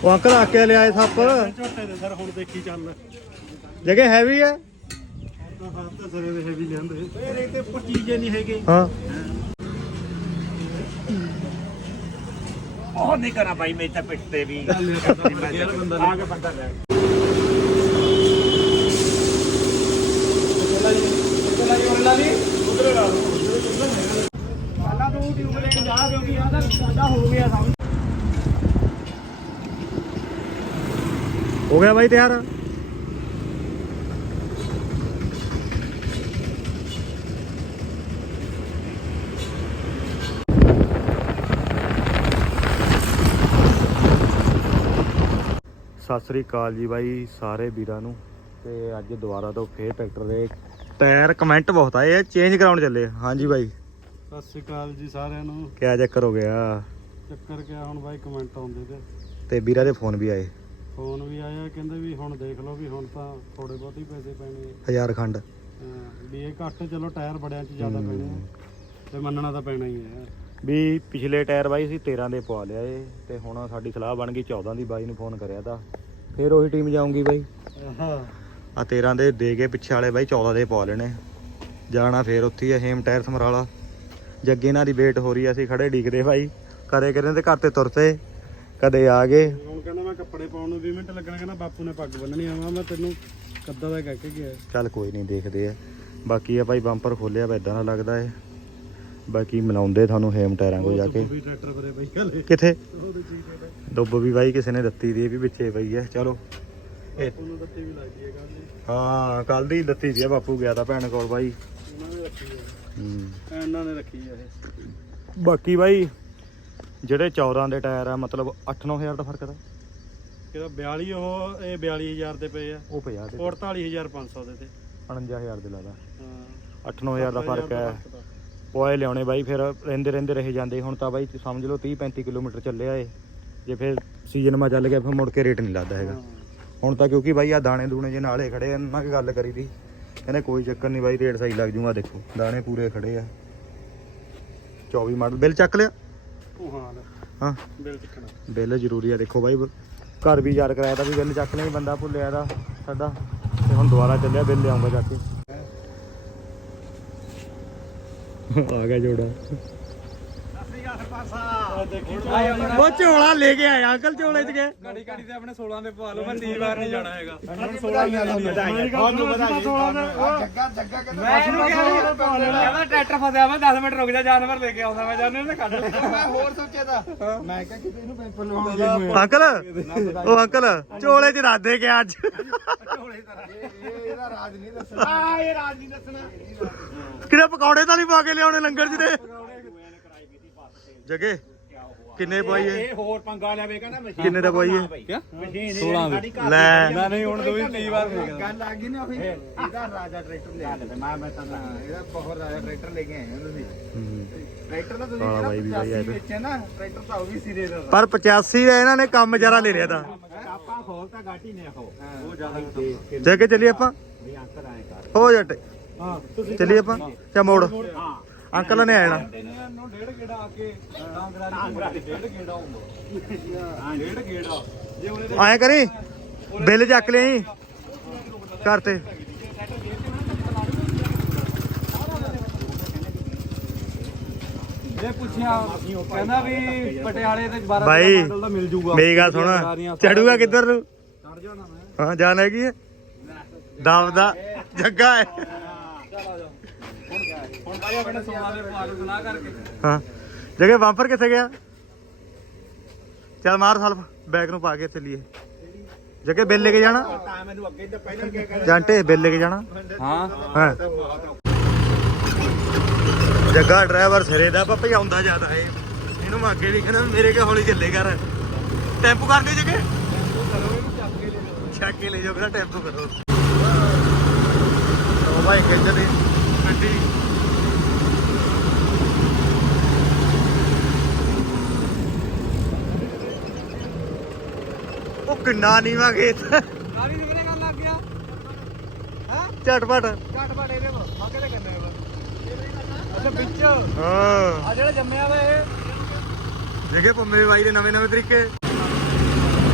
ਉਹ ਅੰਕਲ ਆ ਕੇ ਲਿਆਏ ਸੱਪ। ਝੋਟੇ ਦੇ ਸਰ ਹੁਣ ਦੇਖੀ ਚੱਲ। ਜਗੇ ਹੈਵੀ ਹੈ? ਤਾਂ ਹਾਂ। ਤਾਂ ਸਰੇ ਦੇ ਹੈਵੀ ਲੈਂਦੇ ਫੇਰ ਇਹ ਤੇ ਪੱਟੀ ਜੇ ਨਹੀਂ ਹੈਗੇ ਹਾਂ। ਉਹ ਨਹੀਂ ਕਰਾਂ ਭਾਈ ਮੈਂ ਤਾਂ ਪਿੱਟ ਤੇ ਵੀ ਆ ਕੇ ਬੰਦਾ ਲੈ। ਪਹਿਲਾਂ ਤੂੰ ਟਿਊਬ ਲੈ ਕੇ ਜਾ ਕਿਉਂਕਿ ਆ ਤਾਂ ਸਾਡਾ ਹੋ ਗਿਆ ਸਭ ਹੋ ਗਿਆ ਬਾਈ ਤਿਆਰ? ਸਤਿ ਸ੍ਰੀ ਅਕਾਲ ਜੀ ਬਾਈ ਸਾਰੇ ਵੀਰਾਂ ਨੂੰ। ਤੇ ਅੱਜ ਦੁਬਾਰਾ ਤੋਂ ਫੇਰ ਟਰੈਕਟਰ ਦੇ ਟਾਇਰ ਕਮੈਂਟ ਬਹੁਤ ਆਏ ਆ ਚੇਂਜ ਕਰਾਉਣ ਚੱਲੇ। ਹਾਂਜੀ ਬਾਈ। ਸਤਿ ਸ਼੍ਰੀ ਅਕਾਲ ਜੀ ਸਾਰਿਆਂ ਨੂੰ। ਕਿਆ ਚੱਕਰ ਹੋ ਗਿਆ? ਚੱਕਰ ਕਿਆ ਹੁਣ ਬਾਈ ਕਮੈਂਟ ਆਉਂਦੇ ਤੇ। ਤੇ ਵੀਰਾਂ ਦੇ ਫੋਨ ਵੀ ਆਏ। ਫੋਨ ਵੀ ਆਇਆ ਕਹਿੰਦੇ ਵੀ ਹੁਣ ਦੇਖ ਲਓ ਵੀ ਹੁਣ ਤਾਂ ਥੋੜੇ ਬਹੁਤ ਹੀ ਪੈਸੇ ਪੈਣੇ ਆ। ਹਜ਼ਾਰ ਖੰਡ। ਹਾਂ, ਵੀ ਇਹ ਘੱਟ ਚਲੋ ਟਾਇਰ ਬੜਿਆਂ ਚ ਜ਼ਿਆਦਾ ਪੈਣੇ ਆ। ਤੇ ਮੰਨਣਾ ਤਾਂ ਪੈਣਾ ਹੀ ਹੈ ਵੀ ਪਿਛਲੇ ਟਾਇਰ ਬਾਈ ਸੀ 13 ਦੇ ਪਵਾ ਲਿਆ ਏ ਤੇ ਹੁਣ ਸਾਡੀ ਸਲਾਹ ਬਣ ਗਈ 14 ਦੀ ਬਾਈ ਨੂੰ ਫੋਨ ਕਰਿਆ ਤਾਂ। ਫੇਰ ਉਹੀ ਟੀਮ ਜਾਊਂਗੀ ਬਾਈ। ਹਾਂ। ਆ 13 ਦੇ ਦੇ ਕੇ ਪਿੱਛੇ ਵਾਲੇ ਬਾਈ 14 ਦੇ ਪਵਾ ਲੈਣੇ। ਜਾਣਾ ਫੇਰ ਉੱਥੇ ਹੀ ਆ ਹੇਮ ਟਾਇਰ ਸਮਰਾਲਾ। ਜੱਗੇ ਨਾਲ ਦੀ ਵੇਟ ਹੋ ਰਹੀ ਆ ਅਸੀਂ ਖੜੇ ਡੀਕਦੇ ਬਾਈ। ਕਦੇ ਕਦੇ ਤੇ ਘਰ ਤੇ ਤੁਰਤੇ ਕਦੇ ਆ ਗਏ। ਹੁਣ ਕਹਿੰਦਾ ਮੈਂ ਕੱਪੜੇ ਪਾਉਣ ਨੂੰ 20 ਮਿੰਟ ਲੱਗਣਾ ਕਹਿੰਦਾ ਬਾਪੂ ਨੇ ਪੱਗ ਬੰਨਣੀ ਆਵਾਂ ਮੈਂ ਤੈਨੂੰ ਕੱਦਾ ਦਾ ਕਹਿ ਕੇ ਗਿਆ। ਚੱਲ ਕੋਈ ਨਹੀਂ ਦੇਖਦੇ ਆ। ਬਾਕੀ ਆ ਭਾਈ ਬੰਪਰ ਖੋਲਿਆ ਵਾ ਇਦਾਂ ਦਾ ਲੱਗਦਾ ਏ। ਬਾਕੀ ਮਿਲਾਉਂਦੇ ਤੁਹਾਨੂੰ ਹੇਮ ਟਾਇਰਾਂ ਕੋਲ ਜਾ ਕੇ। ਵੀ ਟਰੈਕਟਰ ਪਰੇ ਬਈ ਕੱਲੇ ਕਿੱਥੇ ਉਹਦੇ ਚੀਜ਼ ਵੀ ਬਾਈ ਕਿਸੇ ਨੇ ਦਿੱਤੀ ਦੀ ਇਹ ਵੀ ਵਿੱਚੇ ਪਈ ਹੈ ਚਲੋ। ਇਹ ਉਹਨੂੰ ਦਿੱਤੀ ਵੀ ਲੱਗਦੀ ਹੈ ਗੱਲ ਹਾਂ ਕੱਲ ਦੀ ਸੀ ਆ ਬਾਪੂ ਗਿਆ ਤਾਂ ਭੈਣ ਕੋਲ ਬਾਈ। ਉਹਨਾਂ ਨੇ ਰੱਖੀ ਹੈ ਹੂੰ। ਇਹਨਾਂ ਨੇ ਰੱਖੀ ਹੈ ਇਹ। ਬਾਕੀ ਬਾਈ ਜਿਹੜੇ 14 ਦੇ ਟਾਇਰ ਆ ਮਤਲਬ 8-9000 ਦਾ ਫ਼ਰਕ ਦਾ ਕਿਹਦਾ 42 ਉਹ ਇਹ 42000 ਦੇ ਪਏ ਆ। ਉਹ 50 ਦੇ ਉਹ 48500 ਦੇ ਤੇ। 49000 ਦੇ ਹਾਂ। 8-9000 ਦਾ ਫ਼ਰਕ ਹੈ ਪੋਏ ਲਿਆਉਣੇ ਬਾਈ ਫਿਰ ਰਹਿੰਦੇ ਰਹਿੰਦੇ ਰਹੇ ਜਾਂਦੇ। ਹੁਣ ਤਾਂ ਬਾਈ ਸਮਝ ਲਓ 30-35 ਕਿਲੋਮੀਟਰ ਚੱਲਿਆ ਏ। ਜੇ ਫਿਰ ਸੀਜ਼ਨ ਮਾ ਚੱਲ ਗਿਆ ਫਿਰ ਮੁੜ ਕੇ ਰੇਟ ਨਹੀਂ ਲੱਗਦਾ ਹੈਗਾ। ਹੁਣ ਤਾਂ ਕਿਉਂਕਿ ਬਾਈ ਆ ਦਾਣੇ ਦੂਣੇ ਜੇ ਨਾਲੇ ਖੜੇ ਆ ਕੀ ਗੱਲ ਕਰੀ ਦੀ। ਕਹਿੰਦੇ ਕੋਈ ਚੱਕਰ ਨਹੀਂ ਬਾਈ ਰੇਟ ਸਹੀ ਲੱਗ ਜੂਗਾ ਦੇਖੋ। ਦਾਣੇ ਪੂਰੇ ਖੜੇ ਆ। 24 ਮਾਡਲ ਬਿੱਲ ਚੱਕ ਲਿਆ। ਉਹ ਹਾਂ ਲੈ, ਹਾਂ। ਬਿੱਲ ਚੱਕਣਾ। ਬਿੱਲ ਜ਼ਰੂਰੀ ਆ ਦੇਖੋ ਬਾਈ ਘਰ ਵੀ ਯਾਦ ਕਰਾਇਆ ਤਾਂ ਵੀ ਬਿੱਲ ਚੱਕ ਲਈ ਬੰਦਾ ਭੁੱਲਿਆ ਦਾ ਸਾਡਾ। ਤੇ ਹੁਣ ਦੁਬਾਰਾ ਚੱਲਿਆ ਬਿੱਲ ਲਿਆਉਂਗਾ ਜਾ ਕੇ। ਆ ਗਿਆ ਜੋੜਾ। ਉਹ ਝੋਲਾ ਲੈ ਕੇ ਆਇਆ ਅੰਕਲ ਝੋਲੇ ਚ ਗਏ। ਘੜੀ ਘੜੀ ਤੇ ਆਪਣੇ 16 ਦੇ ਪਵਾ ਲਓ ਮੈਂ ਤੀਰ ਵਾਰ ਨਹੀਂ ਜਾਣਾ ਹੈਗਾ। ਤੁਹਾਨੂੰ ਮੈਂ ਇਹਨੂੰ ਕਿਹਾ ਕਹਿੰਦਾ ਟਰੈਕਟਰ ਫਸਿਆ ਮੈਂ 10 ਮਿੰਟ ਰੁਕ ਜਾ ਜਾਨਵਰ ਲੈ ਕੇ ਆਉਂਦਾ ਮੈਂ ਜਾਨਵਰ ਨੇ ਕੱਢ ਲਿਆ ਮੈਂ ਹੋਰ ਸੋਚਿਆ ਤਾਂ ਮੈਂ ਕਿਹਾ ਕਿਤੇ ਇਹਨੂੰ ਪੈਪਰ ਲਵਾਉਣ ਅੰਕਲ ਉਹ ਅੰਕਲ ਝੋਲੇ ਚ ਰੱਖ ਦੇ ਗਿਆ ਅੱਜ। ਇਹ ਇਹਦਾ ਰਾਜ ਨਹੀਂ ਦੱਸਣਾ। ਆ ਇਹ ਰਾਜ ਨਹੀਂ ਦੱਸਣਾ। ਕਿਹੜੇ ਪਕੌੜੇ ਤਾਂ ਨਹੀਂ ਪਾ ਕੇ ਲਿਆਉਣੇ ਲੰਗਰ ਚ ਦੇ ਜਗੇ ਕਿੰਨੇ ਪਾਈਏ ਇਹ ਹੋਰ ਪੰਗਾ ਲਿਆਵੇ ਕਹਿੰਦਾ ਮਸ਼ੀਨ ਕਿੰਨੇ ਦਾ ਪਾਈਏ ਮਸ਼ੀਨ 16 ਦੇ। ਲੈ। ਨਹੀਂ ਹੁਣ ਦੋ ਹੀ ਤੀਹ ਵਾਰ ਗੱਲ ਆ ਗਈ ਨਾ ਉਹੀ ਇਹਦਾ ਰਾਜਾ ਟਰੈਕਟਰ ਲੈ ਆਏ ਮੈਂ ਮੈਂ ਤਾਂ ਇਹਦਾ ਬਹੁਤ ਰਾਜਾ ਟਰੈਕਟਰ ਲੈ ਕੇ ਆਏ ਹੋ ਤੁਸੀਂ। ਹੂੰ। ਟਰੈਕਟਰ ਦਾ ਤੁਸੀਂ ਜਿਹੜਾ ਤੇ। 85 ਵਿੱਚ ਹੈ ਨਾ ਟਰੈਕਟਰ ਤਾਂ ਉਹ ਵੀ ਸਿਰੇ ਦਾ ਪਰ 85 ਦਾ ਇਹਨਾਂ ਨੇ ਕੰਮ ਜਰਾ ਲੈ ਲਿਆ ਤਾਂ। ਆਪਾਂ ਖੋਲ ਤਾਂ ਗਾਟੀ ਨੇ ਆਖੋ ਉਹ ਜ਼ਿਆਦਾ ਜਗੇ ਚੱਲੀਏ ਆਪਾਂ। ਹੋ ਜੱਟ ਹਾਂ ਤੁਸੀਂ ਚੱਲੀਏ ਆਪਾਂ। ਚਾ ਮੋੜ। ਹਾਂ। ਅੰਕਲ ਨੇ ਆਣਾ ਇਹਨੂੰ ਡੇਢ ਗੇੜਾ ਆ ਕੇ ਡਾਂਗਰਾ ਦੀ ਡੇਢ ਗੇੜਾ ਹੁੰਦਾ ਹਾਂ ਡੇਢ ਗੇੜਾ ਜੇ ਉਹਨੇ ਆਏ ਕਰੀ? ਬਿੱਲ ਚੱਕ ਲਈ ਘਰ ਤੇ। ਇਹ ਪੁੱਛਿਆ ਕਹਿੰਦਾ ਵੀ ਪਟਿਆਲੇ ਤੇ 12 ਬਾਈ ਮਾਡਲ ਦਾ ਮਿਲ ਜੂਗਾ। ਮੇਰੀ ਗੱਲ ਸੁਣ। ਚੜੂਗਾ ਕਿੱਧਰ ਨੂੰ? ਚੜ ਜਾਣਾ ਮੈਂ। ਹਾਂ ਜਾਣ ਹੈਗੀ ਹੈ? ਦਾ ਜੱਗਾ ਹੈ। ਹੁਣ ਬਾਈ ਆਪਣੇ 16 ਦੇ ਪਵਾ ਨੂੰ ਸਲਾਹ ਕਰਕੇ। ਹਾਂ। ਜਗੇ ਬੰਪਰ ਕਿੱਥੇ ਗਿਆ? ਚੱਲ ਮਾਰ ਸਲਫ ਬੈਗ ਨੂੰ ਪਾ ਕੇ ਚੱਲੀਏ ਜਗੇ ਬਿੱਲ ਲੈ ਕੇ ਜਾਣਾ? ਤਾਂ ਮੈਨੂੰ ਅੱਗੇ ਤਾਂ ਪਹਿਲਾਂ ਕੀ ਕਹਿੰਦਾ ਜਾਂਟੇ ਬਿੱਲ ਲੈ ਕੇ ਜਾਣਾ? ਹਾਂ। ਹਾਂ। ਜੱਗਾ ਡਰਾਈਵਰ ਸਿਰੇ ਦਾ ਪਪਈ ਆਉਂਦਾ ਜ਼ਿਆਦਾ ਏ ਇਹਨੂੰ ਮੈਂ ਅੱਗੇ ਵੀ ਕਹਿੰਦਾ ਮੇਰੇ ਕੇ ਹੌਲੀ ਚੱਲੇ ਕਰ? ਟੈਂਪੂ ਕਰ ਦੇ ਜਗੇ। ਚੱਕ ਕੇ ਲੈ ਜਾਓ ਕਹਿੰਦਾ ਟੈਂਪੂ ਕਰੋ। ਭਾਈ ਖਿੱਚਦੇ ਗੱਡੀ। ਕਿੰਨਾ ਨੀਵਾ ਖੇਤ। ਕਾਲੀ ਜਿਹੜੇ ਗੱਲ ਲੱਗ ਗਿਆ? ਝਟਪਟ। ਘੱਟ ਬਾਟ ਇਹਦੇ ਵਾ ਮਾਕੇ ਤੇ ਕਰਨਾ ਵਾ ਅੱਛਾ ਵਿੱਚ। ਹਾਂ। ਆ ਜਿਹੜਾ ਜੰਮਿਆ ਵਾ ਇਹ। ਜਗੇ ਪੰਮੇ ਬਾਈ ਦੇ ਨਵੇਂ ਨਵੇਂ ਤਰੀਕੇ?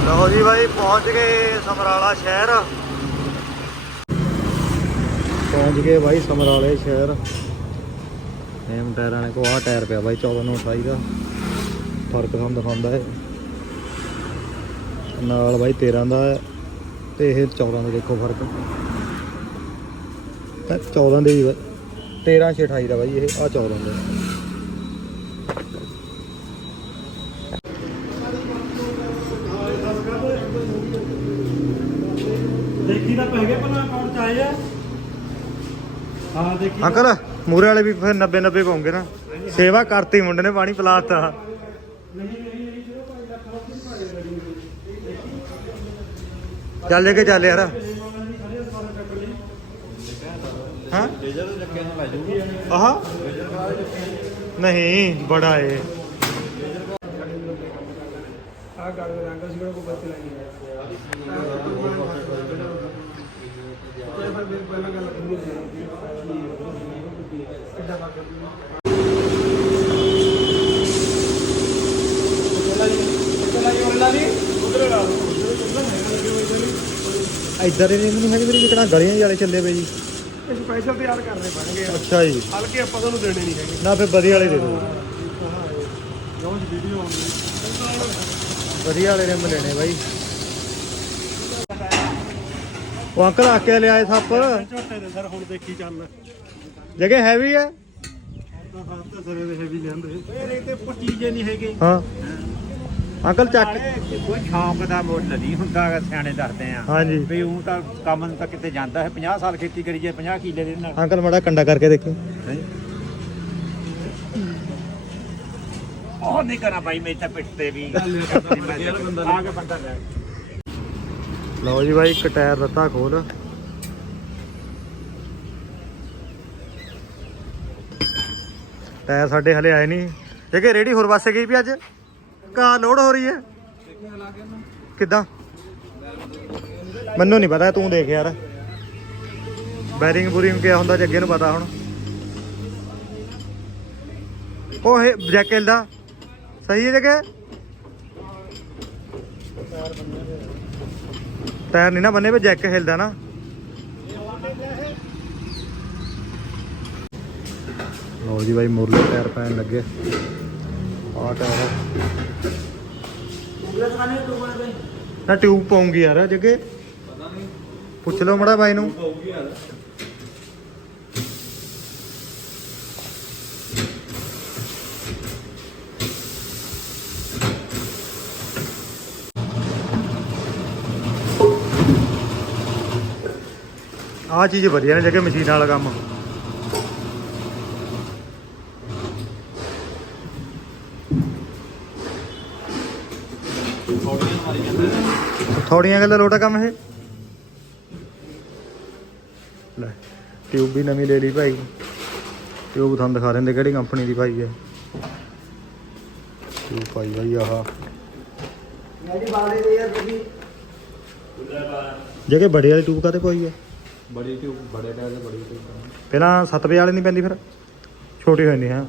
ਲਓ ਜੀ ਬਾਈ ਪਹੁੰਚ ਗਏ ਸਮਰਾਲਾ ਸ਼ਹਿਰ। ਪਹੁੰਚ ਗਏ ਬਾਈ ਸਮਰਾਲੇ ਸ਼ਹਿਰ। ਨੇਮ ਟਾਇਰਾਂ ਨੇ ਕੋ ਟਾਇਰ ਪਿਆ ਬਾਈ 14 ਨੂੰ 28 ਦਾ। ਫ਼ਰਕ ਤੁਹਾਨੂੰ ਦਿਖਾਉਂਦਾ ਹੈ ਨਾਲ ਬਾਈ 13 ਦਾ ਤੇ ਇਹ 14 ਦਾ ਦੇਖੋ ਫ਼ਰਕ। ਤਾਂ 14 ਦੇ ਵੀ 13 28 ਦਾ ਬਾਈ ਇਹ ਆ 14 ਦਾ। ਦੇਖੀ ਤਾਂ ਪੈ ਗਏ ਭਲਾ ਅਕਾਊਂਟ ਚ ਆਏ ਆ? ਹਾਂ ਦੇਖੀ ਅੰਕਲ ਮੂਰੇ ਵਾਲੇ ਵੀ ਫਿਰ 90 90 ਪਾਉਂਗੇ ਨਾ। ਸੇਵਾ ਕਰਤੀ ਮੁੰਡੇ ਨੇ ਪਾਣੀ ਪਿਲਾਤਾ ਚੱਲ ਲੈ ਕੇ ਚੱਲ ਯਾਰ। ਹਾਂ? ਆਹ? ਨਹੀਂ, ਬੜਾ ਏ। ਆ ਗੱਲ ਰੰਗ ਸੀ ਕੋਈ ਬੱਤ ਲਾਈ ਤੇ ਫਿਰ ਪਹਿਲਾਂ ਗੱਲ ਕਰਨੀ ਕਿੱਦਾਂ ਬਾਤ ਇੱਧਰ ਹੀ ਨਹੀਂ ਹੈਗੀ ਮੇਰੀ ਕਿਹੜਾ ਗਲੀਆਂ ਵਾਲੇ ਚੱਲੇ ਪਏ ਜੀ। ਇਹ ਸਪੈਸ਼ਲ ਤਿਆਰ ਕਰਨੇ ਪੈਣਗੇ। ਅੱਛਾ ਜੀ। ਹਲਕੇ ਆਪਾਂ ਤੁਹਾਨੂੰ ਦੇਣੇ ਨਹੀਂ ਹੈਗੇ। ਨਾ ਫਿਰ ਵਧੀਆ ਵਾਲੇ ਦੇ ਦਿਓ। ਰੋਜ਼ ਵੀਡੀਓ ਆਉਂਦੀ। ਵਧੀਆ ਵਾਲੇ ਰਿਮ ਲੈਣੇ ਬਾਈ। ਉਹ ਅੰਕਲ ਆ ਕੇ ਲਿਆਏ ਸੱਪ। ਝੋਟੇ ਦੇ ਸਰ ਹੁਣ ਦੇਖੀ ਚੱਲ। ਜਗ੍ਹਾ ਹੈਵੀ ਹੈ? ਹੱਥ ਤੇ ਸਰੇ ਦੇ ਹੈਵੀ ਲੈਂਦੇ ਇਹ ਰੇ ਤੇ ਚੀਜ਼ ਨਹੀਂ ਹੈਗੇ। ਹਾਂ। ਅੰਕਲ ਚੱਕ ਨਾਲੇ ਕੋਈ ਸ਼ੌਂਕ ਦਾ ਮੁੱਲ ਨਹੀਂ ਹੁੰਦਾ ਗਾ, ਸਿਆਣੇ ਦੱਸਦੇ ਆ। ਹਾਂਜੀ। ਵੀ ਉਹ ਤਾਂ ਕੰਮ ਨੂੰ ਤਾਂ ਕਿਤੇ ਜਾਂਦਾ ਹੈ 50 ਸਾਲ ਖੇਤੀ ਕਰੀ ਜਾਏ 50 ਕਿੱਲੇ ਦੇ ਨਾਲ। ਅੰਕਲ ਮਾੜਾ ਕੰਡਾ ਕਰਕੇ ਦੇਖੋ। ਉਹ ਨਹੀਂ ਕਰਾਂ ਬਾਈ ਮੇਰੇ ਤਾਂ ਪਿੱਠ ਤੇ ਵੀ। ਆ ਕੇ ਬੰਦਾ ਲੈ ਲਓ ਜੀ ਬਾਈ ਇੱਕ ਟਾਇਰ ਦਿੱਤਾ ਖੋਲ। ਟਾਇਰ ਸਾਡੇ ਹਲੇ ਆਏ ਨਹੀਂ। ਇਹ ਕਿ ਰੇੜੀ ਹੋਰ ਪਾਸੇ ਗਈ ਵੀ ਅੱਜ? ਕਾ ਲੋਡ ਹੋ ਰਹੀ ਹੈ? ਕਿੱਦਾਂ? ਮੈਨੂੰ ਨਹੀਂ ਪਤਾ, ਤੂੰ ਦੇਖ ਯਾਰ। ਬੈਰਿੰਗ ਬੂਰਿੰਗ ਕਿਆ ਹੁੰਦਾ ਜੇ ਨੂੰ ਪਤਾ ਹੁਣ? ਉਹ ਇਹ ਜੈਕਲ ਦਾ। ਸਹੀ ਹੈ ਜਗੇ ਟਾਇਰ ਨਹੀਂ ਨਾ ਬੰਨੇ ਪਏ ਜੈਕ ਹਿਲਦਾ ਨਾ। ਲਓ ਜੀ ਬਾਈ, ਮੁਰਲੇ ਟਾਇਰ ਪੈਣ ਲੱਗੇ। ਆ ਟਾਇਰ ਨਾ ਟਿਊਬ ਪਾਉਂਗੀ ਯਾਰ ਜੱਗੇ ਪੁੱਛ ਲਓ ਮੜਾ ਬਾਈ ਨੂੰ। ਆਹ ਚੀਜ਼ ਵਧੀਆ ਨੇ ਜੱਗੇ ਮਸ਼ੀਨ ਵਾਲਾ ਕੰਮ। ਥੋੜੀਆਂ ਗੱਲਾਂ ਲੋਟਾ ਕੰਮ ਇਹ। ਲੈ ਟਿਊਬ ਵੀ ਨਵੀਂ ਲੈ ਲਈ ਭਾਈ। ਟਿਊਬ ਤੁਹਾਨੂੰ ਦਿਖਾ ਦਿੰਦੇ ਕਿਹੜੀ ਕੰਪਨੀ ਦੀ ਭਾਈ ਹੈ ਟਿਊਬ ਭਾਈ ਭਾਈ ਆਹ। ਜਗੇ ਬੜੇ ਵਾਲੀ ਟਿਊਬ ਕਾਤੇ ਪਾਈ ਹੈ ਬੜੀ ਤੇ ਬੜੇ ਟਾਇਰ ਦੇ ਬੜੀ ਤੇ ਪਹਿਲਾਂ 7 ਵਜੇ ਵਾਲੇ ਨਹੀਂ ਪੈਂਦੀ ਫਿਰ? ਛੋਟੀ ਹੋਣੀ ਹੈ।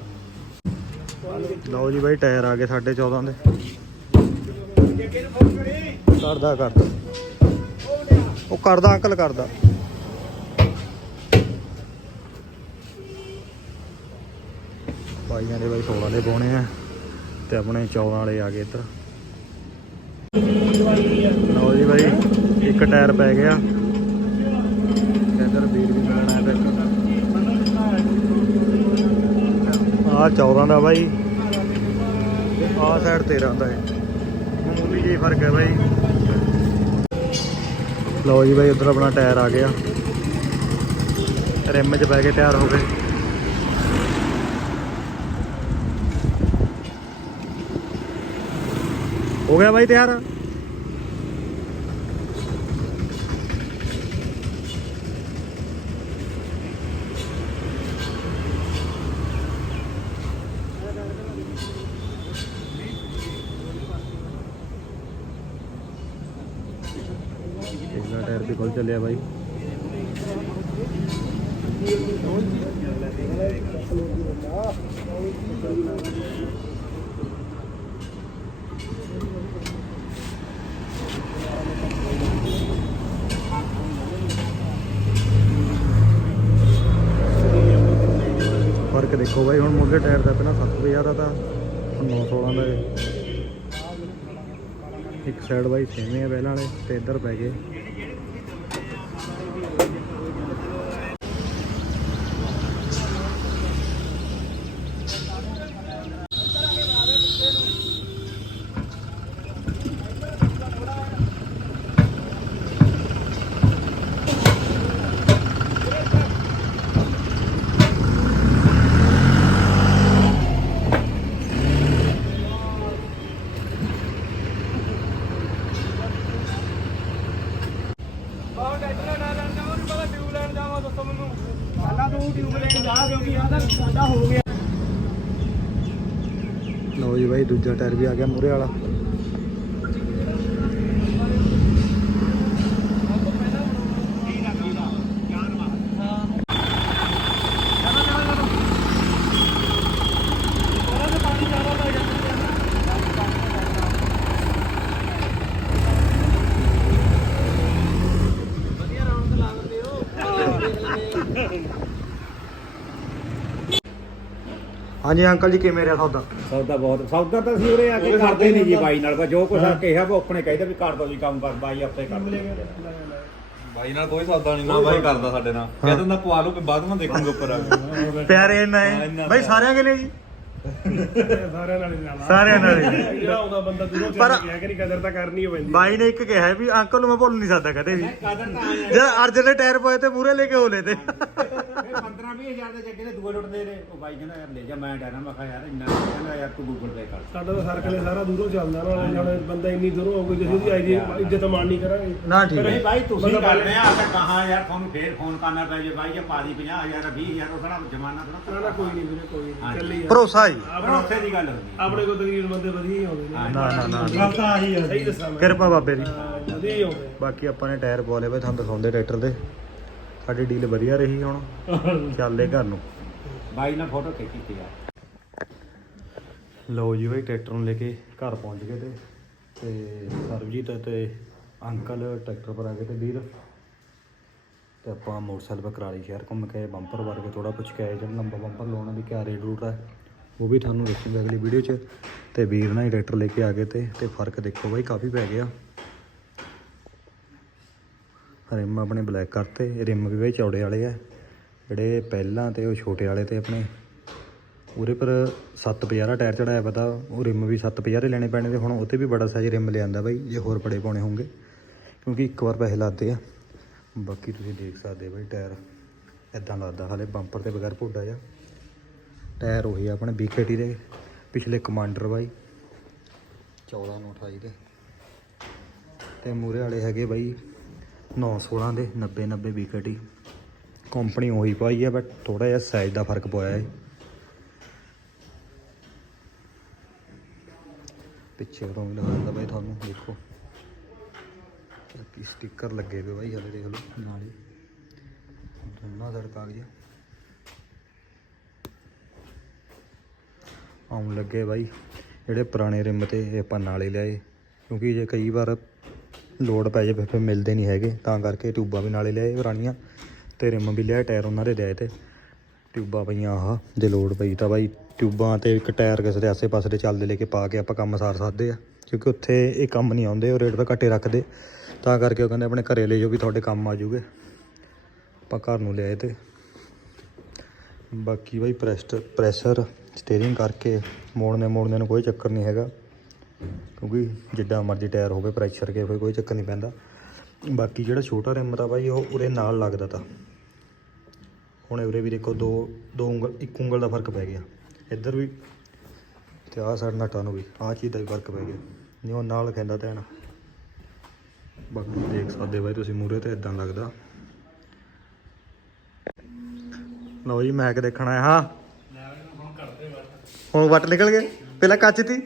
ਲਓ ਜੀ ਬਾਈ ਟਾਇਰ ਆ ਗਏ ਸਾਡੇ 14 ਦੇ। ਕਰਦਾ ਕਰਦਾ। ਉਹ ਕਰਦਾ, ਅੰਕਲ ਕਰਦਾ। ਭਾਈਆਂ ਦੇ ਬਾਈ 16 ਦੇ ਪਾਉਣੇ ਆ ਤੇ ਆਪਣੇ 14 ਵਾਲੇ ਆ ਗਏ ਇੱਧਰ। ਲਓ ਜੀ ਬਾਈ, ਇੱਕ ਟਾਇਰ ਪੈ ਗਿਆ। ਇੱਧਰ ਵੀਰ ਵੀ ਮਿਲਣਾ ਹੈ ਆ 14 ਦਾ ਬਾਈ ਆ ਸਾਈਡ 13 ਦਾ ਹੈ। ਮਾਮੂਲੀ ਜਿਹੀ ਫ਼ਰਕ ਹੈ ਬਾਈ। ਲਓ ਜੀ ਬਾਈ, ਉਧਰ ਆਪਣਾ ਟਾਇਰ ਆ ਗਿਆ। ਰਿਮ 'ਚ ਪੈ ਕੇ ਤਿਆਰ ਹੋ ਗਏ। ਹੋ ਗਿਆ ਬਾਈ ਤਿਆਰ? ਚੱਲਿਆ ਬਾਈ। ਫ਼ਰਕ ਦੇਖੋ ਬਾਈ, ਹੁਣ ਮੁੱਢਲੇ ਟਾਇਰ ਦਾ ਪਹਿਲਾਂ 750 ਦਾ ਤਾਂ, ਹੁਣ 916 ਦਾ ਇੱਕ ਸਾਈਡ ਬਾਈ 6ਵੇਂ ਆ ਪਹਿਲਾਂ ਵਾਲੇ, ਤੇ ਇੱਧਰ ਪੈ ਗਏ। ਸਾਡਾ ਤੂੰ ਕਿਉਂਕਿ ਆ ਤਾਂ ਸਾਡਾ ਹੋ ਗਿਆ। ਲਓ ਜੀ ਬਾਈ, ਦੂਜਾ ਟਾਇਰ ਵੀ ਆ ਗਿਆ ਮੂਰੇ ਵਾਲਾ। ਹਾਂਜੀ ਅੰਕਲ ਜੀ ਕਿਵੇਂ ਰਿਹਾ ਤੁਹਾਡਾ ਸੌਦਾ ਬਹੁਤ ਸੌਦਾ ਤਾਂ ਅਸੀਂ ਉਰੇ ਆ ਕੇ ਕਰਦੇ ਨਹੀਂ ਜੀ ਬਾਈ ਨਾਲ ਬਸ ਜੋ ਕੁਛ ਆ ਕਿਹਾ ਉਹ ਆਪਣੇ ਕਹਿੰਦੇ ਵੀ ਕਰ ਦੋ ਜੀ ਕੰਮ ਕਰ ਬਾਈ ਆਪੇ ਕਰ ਦੇ ਬਾਈ ਨਾਲ ਕੋਈ ਸੌਦਾ ਨਹੀਂ ਨਾ ਬਾਈ ਕਰਦਾ ਸਾਡੇ ਨਾਲ। ਕਹਿ ਦਿੰਦਾ ਪਵਾ ਲਓ ਕਿ ਬਾਅਦ ਵਿੱਚ ਦੇਖੂਗੇ ਉੱਪਰ ਆ ਕੇ। ਪਿਆਰੇ ਇੰਨਾ ਹੈ ਬਾਈ ਸਾਰਿਆਂ ਕੇ ਨੇ ਜੀ ਸਾਰਿਆਂ ਨਾਲ ਹੀ ਜਾਣਾ। ਸਾਰਿਆਂ ਨਾਲ ਹੀ। ਜਿਹੜਾ ਆਉਂਦਾ ਬੰਦਾ ਦੂਰੋਂ ਪਰ- ਚੱਲ ਗਿਆ ਕਿ ਨਹੀਂ ਕਦਰ ਤਾਂ ਕਰਨੀ ਹੋ ਪੈਂਦੀ। ਬਾਈ ਨੇ ਇੱਕ ਕਿਹਾ ਵੀ ਅੰਕਲ ਨੂੰ ਮੈਂ ਭੁੱਲ ਨਹੀਂ ਸਕਦਾ ਕਦੇ ਵੀ। ਕਦਰ ਤਾਂ ਆਇਆ ਜਦ। ਅਰਜਨ ਦੇ ਟਾਇਰ ਪਏ ਤੇ ਮੂਰੇ ਲੈ ਕੇ ਹੋ ਤੇ। 15 20000 ਦੇ ਜੱਗੇ ਦੇ ਦੂਏ ਲੁੱਟਦੇ ਨੇ ਉਹ ਬਾਈ ਕਹਿੰਦਾ ਯਾਰ ਲੈ ਜਾ ਮੈਂ ਡਰਾਂ ਮੈਂ ਕਿਹਾ ਯਾਰ ਇੰਨਾ ਨਹੀਂ ਕਹਿੰਦਾ ਯਾਰ ਤੂੰ ਗੂਗਲ ਪੇ ਕਰ। ਸਾਡਾ ਤਾਂ ਸਰਕਲ ਸਾਰਾ ਦੂਰੋਂ ਚੱਲਦਾ ਨਾ ਜਾਣੇ ਬੰਦਾ ਇੰਨੀ ਦੂਰੋਂ ਆਊਗਾ ਜੇ ਉਹਦੀ ਆਈ ਇੱਜ਼ਤ ਮਾਣ ਨਹੀਂ ਕਰਾਂਗੇ। ਨਾ ਠੀਕ ਨਹੀਂ ਹੈ। ਬਾਈ ਤੁਸੀਂ ਕਰ ਰਹੇ ਆ ਤਾਂ ਕਹਾਂ ਯਾਰ ਤੁਹਾਨੂੰ ਫੇਰ ਫੋਨ ਕਰਨਾ ਪੈ ਜੇ। ਬਾਈ ਜੇ ਪਾਦੀ 50000 20000 ਉਹ ਥੋੜਾ ਜਮਾਨਾ ਨਾ ਥੋੜਾ ਨਾ ਕੋਈ ਨਹੀਂ ਵੀਰੇ ਕੋਈ ਨਹੀਂ। ਚੱਲੀ ਆ। ਭਰੋਸਾ ਜੀ। ਭਰੋਸੇ ਦੀ ਗੱਲ ਹੁੰਦੀ ਆਪਣੇ ਕੋਲ ਤਕਰੀਬਨ ਬੰਦੇ ਵਧੀਆ ਹੀ ਆਉਂਦੇ ਨੇ ਨਾ ਨਾ ਨਾ। ਗੱਲ ਤਾਂ ਆਹੀ ਸਹੀ ਦੱਸਾਂ ਮੈਂ। ਕਿਰਪਾ ਬਾਬੇ ਦੀ। ਹਾਂ, ਵਧੀਆ ਹੀ ਆਉਂਦੇ ਬਾਕੀ ਆਪਾਂ ਨੇ ਟਾਇਰ ਪਵਾ ਲਏ ਬਈ ਤੁਹਾਨੂੰ ਦਿਖਾਉਂਦੇ ਟਰੈਕਟਰ ਦੇ। ਸਾਡੀ ਡੀਲ ਵਧੀਆ ਰਹੀ ਹੁਣ। ਚੱਲਦੇ ਘਰ ਨੂੰ। ਬਾਈ ਨਾਲ ਫੋਟੋ ਖਿੱਚੀ ਤੇ ਯਾਰ। ਲਓ ਜੀ ਬਈ ਟਰੈਕਟਰ ਨੂੰ ਲੈ ਕੇ ਘਰ ਪਹੁੰਚ ਗਏ ਤੇ ਤੇ ਸਰਬਜੀਤ ਤੇ ਅੰਕਲ ਟਰੈਕਟਰ ਪਰ ਆ ਗਏ ਤੇ ਵੀਰ। ਤੇ ਆਪਾਂ ਮੋਟਰਸਾਈਕਲ ਪਰ ਕਰਾਲੀ ਸ਼ਹਿਰ ਘੁੰਮ ਕੇ ਬੰਪਰ ਵਰਗੇ ਥੋੜਾ ਪੁੱਛ ਕੇ ਆਏ ਜਿਹੜਾ ਲੰਬਾ ਬੰਪਰ ਲਾਉਣਾ ਵੀ ਕਿਆ ਰੇਟ ਰੂਟ ਹੈ ਉਹ ਵੀ ਤੁਹਾਨੂੰ ਦੱਸੂਗਾ ਅਗਲੀ ਵੀਡੀਓ 'ਚ। ਤੇ ਵੀਰ ਨਾਲ ਹੀ ਟਰੈਕਟਰ ਲੈ ਕੇ ਆ ਗਏ ਤੇ ਤੇ ਫ਼ਰਕ ਦੇਖੋ ਬਾਈ, ਕਾਫੀ ਪੈ ਗਿਆ। ਰਿਮ ਆਪਣੇ ਬਲੈਕ ਕਰਤੇ, ਰਿਮ ਵੀ ਬਈ ਚੌੜੇ ਵਾਲੇ ਆ। ਜਿਹੜੇ ਪਹਿਲਾਂ ਤੇ ਉਹ ਛੋਟੇ ਵਾਲੇ ਤੇ ਆਪਣੇ। ਉਹਦੇ ਪਰ 750 ਦਾ ਟਾਇਰ ਚੜਾਇਆ ਪਤਾ, ਉਹ ਰਿਮ ਵੀ 750 ਦੇ ਲੈਣੇ ਪੈਣੇ ਤੇ ਹੁਣ ਉਹ 'ਤੇ ਵੀ ਬੜਾ ਸਾਈਜ਼ ਰਿਮ ਲਿਆਂਦਾ ਬਾਈ, ਜੇ ਹੋਰ ਬੜੇ ਪਾਉਣੇ ਹੋਣਗੇ। ਕਿਉਂਕਿ ਇੱਕ ਵਾਰ ਪੈਸੇ ਲਾਤੇ ਆ। ਬਾਕੀ ਤੁਸੀਂ ਦੇਖ ਸਕਦੇ ਬਾਈ ਟਾਇਰ। ਇਦਾਂ ਲੱਗਦਾ ਹਾਲੇ ਬੰਪਰ ਤੇ ਬਗੈਰ ਭੋਡਾ ਆ ਟਾਇਰ ਉਹੀ ਆ ਆਪਣੇ BKT ਦੇ, ਪਿਛਲੇ ਕਮਾਂਡਰ ਬਾਈ। 14 ਨੂੰ 28 ਦੇ। ਤੇ ਮੂਰੇ ਵਾਲੇ ਹੈਗੇ ਬਾਈ 916 ਦੇ 90 90 BKT ਕੰਪਨੀ ਉਹੀ ਪਾਈ ਹੈ ਬਟ ਥੋੜਾ ਜਿਹਾ ਸਾਈਜ਼ ਦਾ ਫ਼ਰਕ ਪਾਇਆ ਹੈ ਪਿੱਛੇ ਤੋਂ ਵੀ ਦਿੰਦਾ ਬਾਈ ਤੁਹਾਨੂੰ, ਦੇਖੋ। ਕੀ ਸਟicker ਲੱਗੇ ਹੋਏ ਬਾਈ ਹਲੇ ਦੇਖ ਲਓ, ਨਾਲ। ਹੀ ਦੋਨਾਂ ਦਾ ਕਾਗਜ਼ ਆਉਣ ਲੱਗੇ ਬਾਈ। ਜਿਹੜੇ ਪੁਰਾਣੇ ਰਿਮ ਤੇ ਇਹ ਆਪਾਂ ਨਾਲੇ ਲਿਆਏ। ਕਿਉਂਕਿ ਜੇ ਕਈ ਵਾਰ ਲੋਡ ਪੈ ਜਾਵੇ ਫਿਰ ਮਿਲਦੇ ਨਹੀਂ ਹੈਗੇ। ਤਾਂ ਕਰਕੇ ਟਿਊਬਾਂ ਵੀ ਨਾਲੇ ਲਿਆਏ ਪੁਰਾਣੀਆਂ ਤੇ ਰਿਮ ਵੀ ਲਿਆਏ, ਟਾਇਰ ਉਹਨਾਂ ਦੇ ਲਿਆਏ ਤੇ। ਟਿਊਬਾਂ ਪਈਆਂ ਆਹ, ਜੇ ਲੋਡ ਪਈ ਤਾਂ ਬਾਈ ਟਿਊਬਾਂ ਤੇ ਇੱਕ ਟਾਇਰ ਕਿਸੇ ਦੇ ਆਸੇ-ਪਾਸੇ ਦੇ ਚੱਲਦੇ ਲੈ ਕੇ ਪਾ ਕੇ ਆਪਾਂ ਕੰਮ ਸਾਰ ਸਕਦੇ ਆ। ਕਿਉਂਕਿ ਉੱਥੇ ਇਹ ਕੰਮ ਨਹੀਂ ਆਉਂਦੇ, ਉਹ ਰੇਟ 'ਤੇ ਘੱਟੇ ਰੱਖਦੇ। ਤਾਂ ਕਰਕੇ ਉਹ ਕਹਿੰਦੇ ਆਪਣੇ ਘਰੇ ਲੈ ਜਾਓ ਵੀ ਤੁਹਾਡੇ ਕੰਮ ਆ ਜੂਗੇ। ਆਪਾਂ ਘਰ ਨੂੰ ਲਿਆਏ ਤੇ। ਬਾਕੀ ਬਾਈ ਪ੍ਰੈਸਟ ਪ੍ਰੈਸ਼ਰ ਸਟੀਅਰਿੰਗ ਕਰਕੇ ਮੋੜਨੇ ਮੋੜਨੇ ਨੂੰ ਕੋਈ ਚੱਕਰ ਨਹੀਂ ਹੈਗਾ, ਕਿਉਂਕਿ ਜਿੱਦਾਂ ਮਰਜ਼ੀ ਟਾਇਰ ਹੋਵੇ ਪ੍ਰੈਸ਼ਰ ਕੇ ਹੋਵੇ ਕੋਈ ਚੱਕਰ ਨਹੀਂ ਪੈਂਦਾ। ਬਾਕੀ ਜਿਹੜਾ ਛੋਟਾ ਰਿਮ ਤਾਂ ਬਾਈ, ਉਹ ਉਰੇ ਨਾਲ ਲੱਗਦਾ ਤਾ। ਹੁਣ ਉਰੇ ਵੀ ਦੇਖੋ ਦੋ ਦੋ ਉਂਗਲ, ਇੱਕ ਉਂਗਲ ਦਾ ਫ਼ਰਕ ਪੈ ਗਿਆ। ਇੱਧਰ ਵੀ ਤੇ ਆਹ ਸਾਈਡ ਨਟਾਂ ਨੂੰ ਵੀ, ਆਹ ਚੀਜ਼ ਦਾ ਵੀ ਫ਼ਰਕ ਪੈ ਗਿਆ। ਨਹੀਂ, ਉਹ ਨਾਲ ਕਹਿੰਦਾ ਧਿਆਨ ਬਾਕੀ ਦੇਖ ਸਕਦੇ ਬਾਈ ਤੁਸੀਂ ਮੂਰੇ ਤੇ ਇਦਾਂ ਲੱਗਦਾ। ਲਓ ਜੀ ਮੈਕ ਦੇਖਣਾ ਹੈ ਹਾਂ ਹੁਣ ਵੱਟ ਨਿਕਲ ਗਏ? ਪਹਿਲਾਂ ਕੱਚ ਤੀ?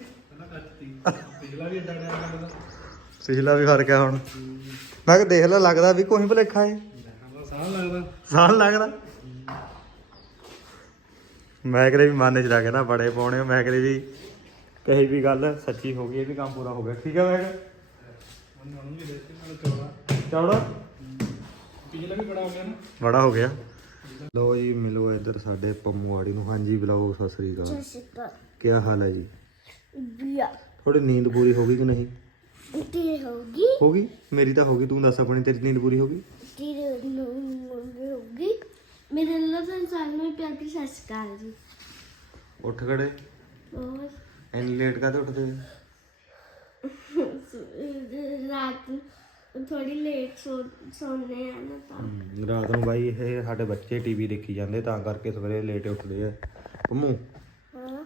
ਪਿਛਲਾ ਵੀ ਫ਼ਰਕ ਹੈ ਹੁਣ। ਮੈਂ ਕਿ ਦੇਖ ਲੈ ਲੱਗਦਾ ਵੀ ਕੋਈ ਭਲੇਖਾ ਹੈ ਸਾਹ ਲੱਗਦਾ। ਸਾਲ ਲੱਗਦਾ ਮੈਂ ਕਦੇ ਵੀ ਮਨ ਚ ਰੱਖਦਾ ਬੜੇ ਪਾਉਣੇ ਮੈਂ ਕਦੇ ਵੀ ਕਹੀ ਵੀ ਗੱਲ ਸੱਚੀ ਹੋ ਗਈ ਇਹ ਵੀ ਕੰਮ ਪੂਰਾ ਹੋ ਗਿਆ। ਠੀਕ ਹੈ ਮੈਂ ਕਿਹਾ? ਚੌੜਾ? ਪਿਛਲਾ ਵੀ ਬੜਾ ਹੋ ਗਿਆ ਨਾ। ਬੜਾ ਹੋ ਗਿਆ। ਲੋ ਜੀ ਮਿਲੋ ਇੱਧਰ ਸਾਡੇ ਪੰਮੂਆੜੀ ਨੂੰ। ਹਾਂਜੀ ਬੁਲਾਓ ਸਤਿ ਸ੍ਰੀ ਅਕਾਲ। ਕੀ ਹਾਲ ਹੈ ਜੀ? ਵਧੀਆ। ਤੁਹਾਡੀ ਨੀਂਦ ਪੂਰੀ ਹੋ ਗਈ ਕਿ ਨਹੀਂ? ਤੇਰੀ ਹੋ ਗਈ। ਹੋ ਗਈ? ਮੇਰੀ ਤਾਂ ਹੋ ਗਈ ਤੂੰ ਦੱਸ ਆਪਣੀ ਤੇਰੀ ਨੀਂਦ ਪੂਰੀ ਹੋ ਗਈ? ਤੇਰੀ ਨੀਂਦ ਹੋ ਗਈ। ਮੇਰੇ ਨਾਲ ਸੰਸਾਰ ਨੂੰ ਪਿਆਰ ਦੀ ਸਤਿ ਸ਼੍ਰੀ ਅਕਾਲ ਜੀ। ਉੱਠ ਖੜੇ। ਇੰਨੀ ਲੇਟ ਕਾਹਦੇ ਉੱਠਦੇ? ਰਾਤ ਨੂੰ ਥੋੜੀ ਲੇਟ ਸੌ ਸੌਂਦੇ ਆ ਨਾ ਤਾਂ। ਹਮ, ਰਾਤ ਨੂੰ ਬਾਈ ਇਹ ਸਾਡੇ ਬੱਚੇ ਟੀਵੀ ਦੇਖੀ ਜਾਂਦੇ ਤਾਂ ਕਰਕੇ ਸਵੇਰੇ ਲੇਟ ਉੱਠਦੇ ਆ। ਪੰਮੂ ਹਾਂ।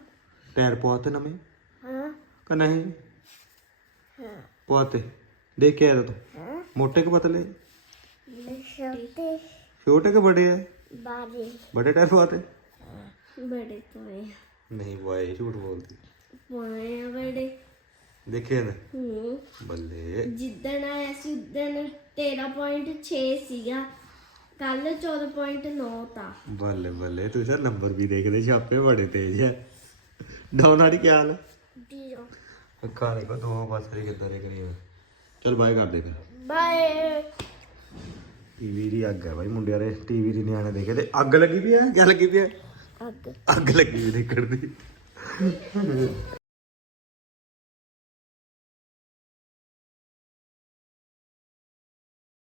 ਟਾਇਰ ਪਵਾਤੇ ਨਵੇਂ? ਹਾਂ। ਕਿ ਨਹੀਂ? ਪਵਾਤੇ ਦੇਖ ਕੇ ਆਇਆ ਤਾ ਹਾਂ। ਤੂੰ ਮੋਟੇ ਕਿ ਪਤਲੇ? ਸ਼ਬਦੇ ਛੋਟੇ। ਕਿ ਬੜੇ ਆ? ਬਾਰੇ। ਬੜੇ ਟਾਇਰ ਪਵਾਤੇ ਬੜੇ ਤੋਏ ਨਹੀਂ ਬਾਈ ਝੂਠ ਬੋਲਦੀ। ਪਾਏ ਬੜੇ ਦੇਖੇ ਨੇ? ਹੂੰ। ਬੱਲੇ। ਜਿੱਦਣ ਆਇਆ ਸੀ ਉਦਣ 13.6 ਸੀਗਾ। ਕੱਲ 14.9 ਤਾਂ। ਬੱਲੇ ਬੱਲੇ ਤੂੰ ਸਰ ਨੰਬਰ ਵੀ ਦੇਖਦੇ ਛਾਪੇ ਬੜੇ ਤੇਜ਼ ਹੈ ਡਾਉਨ ਆੜੀ ਕੀ ਹਾਲ? ਹੈ? ਅੱਖਾਂ ਦੇਖੋ ਦੋ ਪਾਸੇ ਕਿੱਦਾਂ ਦੇ ਕਰੀ ਚਲ ਬਾਏ ਕਰਦੇ ਫਿਰ। ਬਾਏ ਟੀਵੀ ਦੀ ਅੱਗ ਹੈ ਬਾਈ ਮੁੰਡਿਆਂ ਟੀਵੀ ਦੀ ਨਿਆਣੇ ਦੇਖੇ ਤੇ ਅੱਗ ਲੱਗੀ ਪਈ ਹੈ ਕਿਆ ਲੱਗੀ ਪਈ ਹੈ ਅੱਗ। ਅੱਗ ਲੱਗੀ ਦੇਖਣ ਦੀ।